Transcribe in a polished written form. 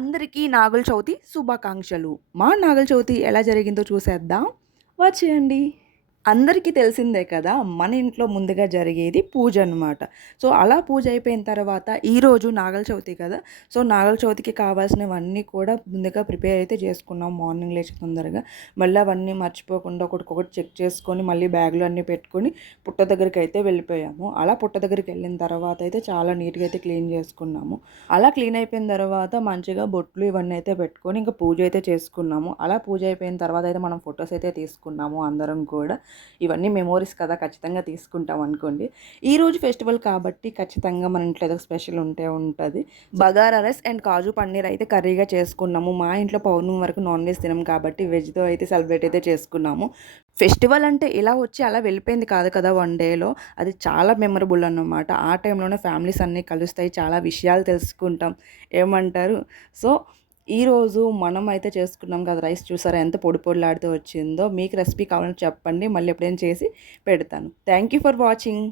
అందరికీ నాగుల చవితి శుభాకాంక్షలు. మా నాగుల చవితి ఎలా జరిగిందో చూసేద్దాం. వచ్చేయండి. అందరికీ తెలిసిందే కదా! మన ఇంట్లో ముందుగా జరిగేది పూజ అనమాట. సో, అలా పూజ అయిపోయిన తర్వాత ఈరోజు నాగల చవితి కదా! సో, నాగల చవితికి కావాల్సినవన్నీ కూడా ముందుగా ప్రిపేర్ అయితే చేసుకున్నాం. మార్నింగ్ లేచి తొందరగా. మళ్ళీ అవన్నీ మర్చిపోకుండా ఒకటికొకటి చెక్ చేసుకొని, మళ్ళీ బ్యాగ్‌లో అన్నీ పెట్టుకొని పుట్ట దగ్గరికైతే వెళ్ళిపోయాము. అలా పుట్ట దగ్గరికెళ్ళిన తర్వాత అయితే చాలా నీట్‌గా అయితే క్లీన్ చేసుకున్నాము. అలా క్లీన్ అయిపోయిన తర్వాత మంచిగా బొట్లు ఇవన్నీ అయితే పెట్టుకొని ఇంక పూజ అయితే చేసుకున్నాము. అలా పూజ అయిపోయిన తర్వాత అయితే మనం ఫోటోస్ అయితే తీసుకున్నాము అందరం కూడా. ఇవన్నీ మెమోరీస్ కదా! ఖచ్చితంగా తీసుకుంటాం అనుకోండి. ఈరోజు ఫెస్టివల్ కాబట్టి ఖచ్చితంగా మన ఇంట్లో ఏదో స్పెషల్ ఉంటే ఉంటది. బగారా రైస్ అండ్ కాజు పన్నీర్ అయితే కర్రీగా చేసుకున్నాము. మా ఇంట్లో పౌర్ణమి వరకు నాన్ వెజ్ తినం కాబట్టి వెజ్‌తో అయితే సెలబ్రేట్ అయితే చేసుకున్నాము. ఫెస్టివల్ అంటే ఇలా వచ్చి అలా వెళ్ళిపోయింది కాదు కదా! వన్ డేలో. అది చాలా మెమరబుల్ అన్నమాట. ఆ టైంలోనే ఫ్యామిలీస్ అన్నీ కలుస్తాయి. చాలా విషయాలు తెలుసుకుంటాం. ఏమంటారు? సో, ఈరోజు మనమైతే చేసుకున్నాం కదా! రైస్ చూసారా ఎంత పొడి పొడిలాడుతూ వచ్చిందో. మీకు రెసిపీ కావాలంటే చెప్పండి. మళ్ళీ ఎప్పుడైనా చేసి పెడతాను. Thank you for watching.